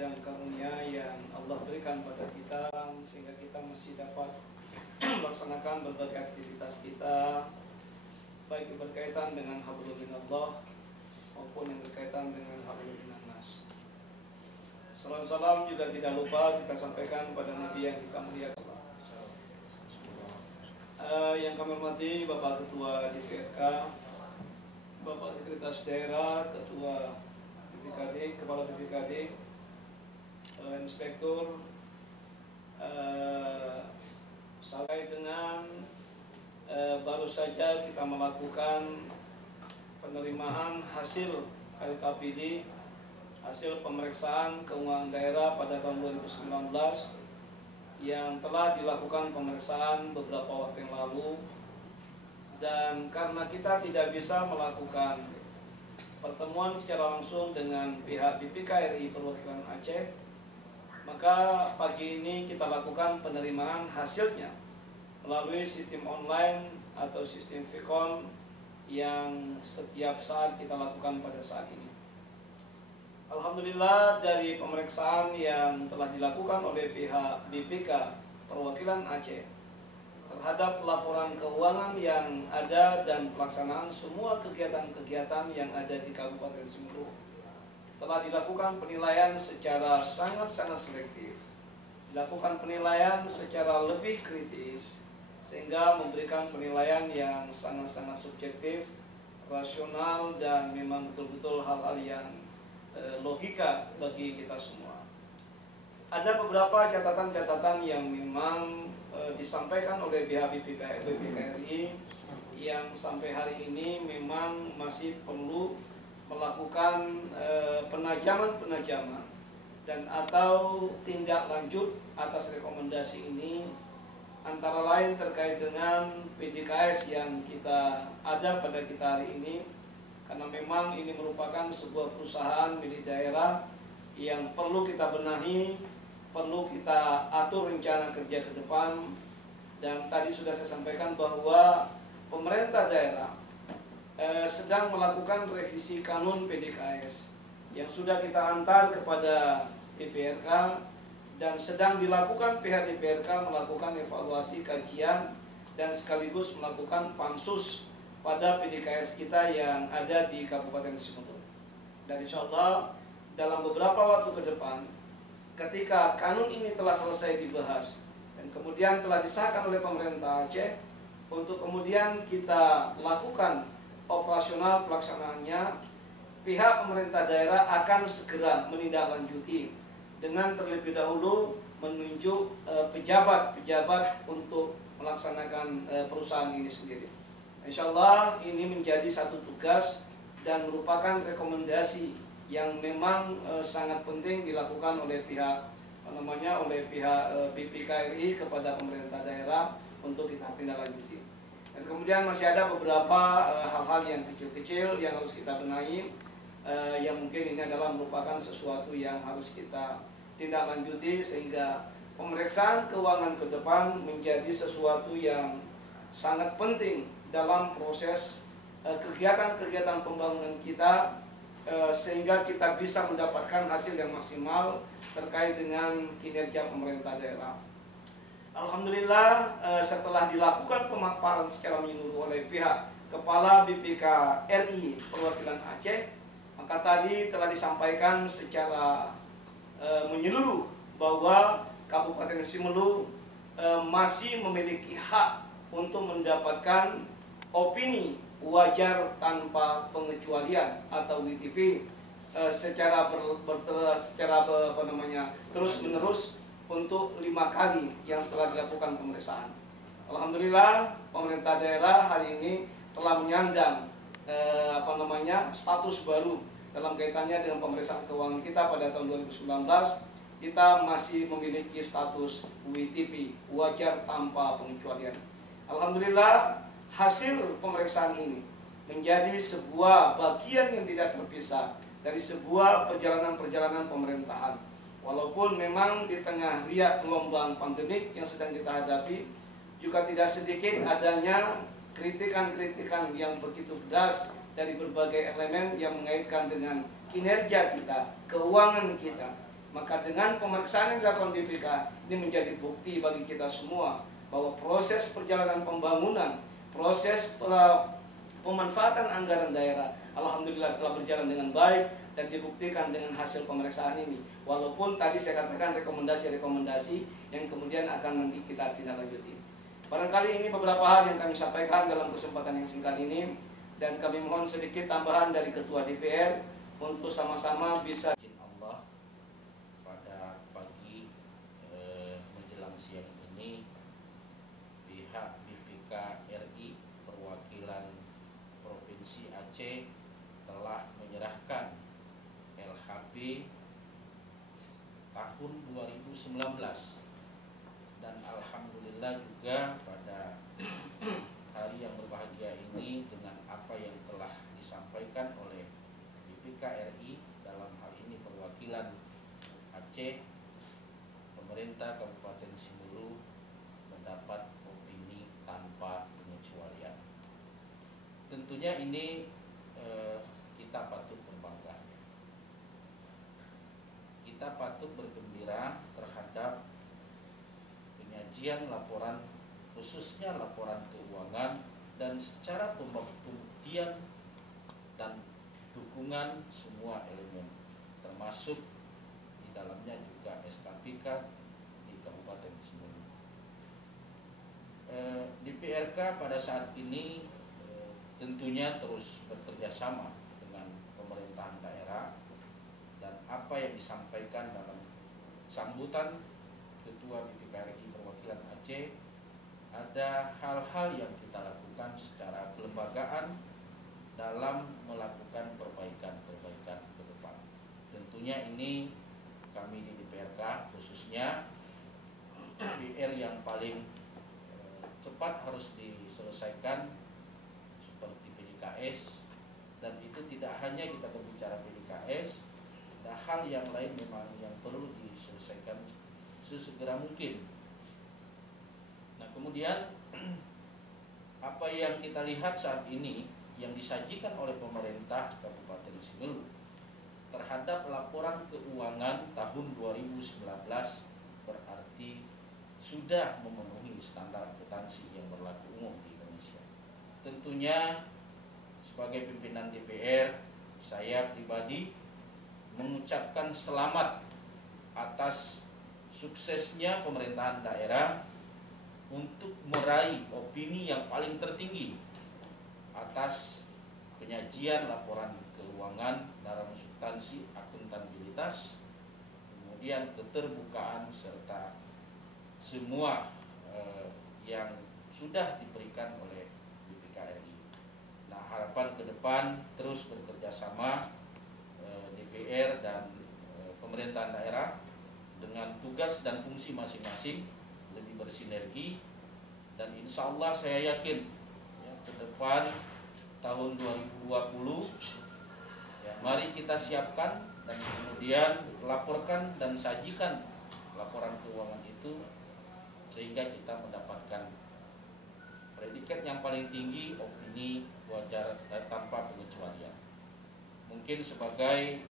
dan karunia yang Allah berikan pada kita sehingga kita masih dapat melaksanakan berbagai aktivitas kita, baik yang berkaitan dengan hablum minallah maupun yang berkaitan dengan hablum minannas. Salam juga tidak lupa kita sampaikan pada Nabi yang kita muliakan. Yang kami hormati Bapak Ketua DPRK, Bapak Sekretaris Daerah, Ketua BPKD, Kepala BPKD, Inspektur, sampai dengan baru saja kita melakukan penerimaan hasil LKPD, hasil pemeriksaan keuangan daerah pada tahun 2019 yang telah dilakukan pemeriksaan beberapa waktu yang lalu. Dan karena kita tidak bisa melakukan pertemuan secara langsung dengan pihak BPKRI perwakilan Aceh, maka pagi ini kita lakukan penerimaan hasilnya melalui sistem online atau sistem Vicon yang setiap saat kita lakukan pada saat ini. Alhamdulillah, dari pemeriksaan yang telah dilakukan oleh pihak BPK perwakilan Aceh terhadap laporan keuangan yang ada dan pelaksanaan semua kegiatan-kegiatan yang ada di Kabupaten Simalungun, telah dilakukan penilaian secara sangat-sangat selektif, dilakukan penilaian secara lebih kritis, sehingga memberikan penilaian yang sangat-sangat subjektif, rasional, dan memang betul-betul hal-hal yang logika bagi kita semua. Ada beberapa catatan-catatan yang memang disampaikan oleh pihak BPKRI yang sampai hari ini memang masih perlu melakukan penajaman dan atau tindak lanjut atas rekomendasi ini, antara lain terkait dengan PJKS yang kita ada pada kita hari ini, karena memang ini merupakan sebuah perusahaan milik daerah yang perlu kita benahi, perlu kita atur rencana kerja ke depan. Dan tadi sudah saya sampaikan bahwa pemerintah daerah sedang melakukan revisi kanun PDKS yang sudah kita antar kepada DPRK, dan sedang dilakukan pihak DPRK melakukan evaluasi kajian dan sekaligus melakukan pansus pada PDKS kita yang ada di Kabupaten Simalungun. Dan insya Allah dalam beberapa waktu ke depan, ketika kanun ini telah selesai dibahas dan kemudian telah disahkan oleh pemerintah Aceh, untuk kemudian kita lakukan operasional pelaksanaannya, pihak pemerintah daerah akan segera menindaklanjuti dengan terlebih dahulu menunjuk pejabat-pejabat untuk melaksanakan perusahaan ini sendiri. Insya Allah ini menjadi satu tugas dan merupakan rekomendasi yang memang sangat penting dilakukan oleh pihak BPKRI kepada pemerintah daerah untuk kita tindak lanjuti. Dan kemudian masih ada beberapa hal-hal yang kecil-kecil yang harus kita benahi, yang mungkin ini adalah merupakan sesuatu yang harus kita tindak lanjuti sehingga pemeriksaan keuangan ke depan menjadi sesuatu yang sangat penting dalam proses kegiatan-kegiatan pembangunan kita, sehingga kita bisa mendapatkan hasil yang maksimal terkait dengan kinerja pemerintah daerah. Alhamdulillah, setelah dilakukan pemaparan secara menyeluruh oleh pihak Kepala BPKRI perwakilan Aceh, maka tadi telah disampaikan secara menyeluruh bahwa Kabupaten Simalungun masih memiliki hak untuk mendapatkan opini wajar tanpa pengecualian atau WTP secara terus menerus untuk 5 kali yang setelah dilakukan pemeriksaan. Alhamdulillah, pemerintah daerah hari ini telah menyandang status baru dalam kaitannya dengan pemeriksaan keuangan kita pada tahun 2019. Kita masih memiliki status WTP, wajar tanpa pengecualian. Alhamdulillah, hasil pemeriksaan ini menjadi sebuah bagian yang tidak terpisah dari sebuah perjalanan-perjalanan pemerintahan. Walaupun memang di tengah riak gelombang pandemik yang sedang kita hadapi, juga tidak sedikit adanya kritikan-kritikan yang begitu pedas dari berbagai elemen yang mengaitkan dengan kinerja kita, keuangan kita, Maka dengan pemeriksaan yang dilakukan BPK ini menjadi bukti bagi kita semua bahwa proses perjalanan pembangunan, proses pemanfaatan anggaran daerah alhamdulillah telah berjalan dengan baik dan dibuktikan dengan hasil pemeriksaan ini. Walaupun tadi saya katakan rekomendasi-rekomendasi yang kemudian akan nanti kita tindak lanjuti. Barangkali ini beberapa hal yang kami sampaikan dalam kesempatan yang singkat ini, dan kami mohon sedikit tambahan dari Ketua DPR untuk sama-sama bisa Allah pada pagi menjelang siang ini pihak BPK RI perwakilan Provinsi Aceh telah menyerahkan LHP tahun 2019 dan alhamdulillah juga pada hari yang berbahagia ini dengan apa yang telah disampaikan oleh BPK RI dalam hal ini perwakilan Aceh, pemerintah Kabupaten Simelu mendapat opini tanpa pengecualian. Tentunya ini kita patut berbangga. Kita patut bergembira terhadap penyajian laporan, khususnya laporan keuangan, dan secara pembuktian dan dukungan semua elemen, termasuk di dalamnya juga SKPK di Kabupaten Simelu. DPRK pada saat ini tentunya terus bekerja sama dengan pemerintahan daerah, dan apa yang disampaikan dalam sambutan Ketua BPK RI perwakilan Aceh, ada hal-hal yang kita lakukan secara kelembagaan dalam melakukan perbaikan-perbaikan ke depan. Tentunya ini kami di DPRK khususnya PR yang paling cepat harus diselesaikan seperti PDKS, dan itu tidak hanya kita berbicara PDKS, ada hal yang lain memang yang perlu diselesaikan sesegera mungkin. Nah, kemudian apa yang kita lihat saat ini yang disajikan oleh pemerintah Kabupaten Simelu terhadap laporan keuangan tahun 2019 berarti sudah memenuhi standar akuntansi yang berlaku umum di Indonesia. Tentunya sebagai pimpinan DPR, saya pribadi mengucapkan selamat atas suksesnya pemerintahan daerah untuk meraih opini yang paling tertinggi atas penyajian laporan keuangan dalam substansi akuntabilitas, kemudian keterbukaan serta semua yang sudah diberikan oleh BPK RI. Nah, harapan ke depan terus bekerja sama DPR dan pemerintahan daerah dengan tugas dan fungsi masing-masing lebih bersinergi, dan insya Allah saya yakin ya, ke depan tahun 2020 ya, mari kita siapkan dan kemudian laporkan dan sajikan laporan keuangan itu sehingga kita mendapatkan predikat yang paling tinggi, opini wajar tanpa pengecualian. Mungkin sebagai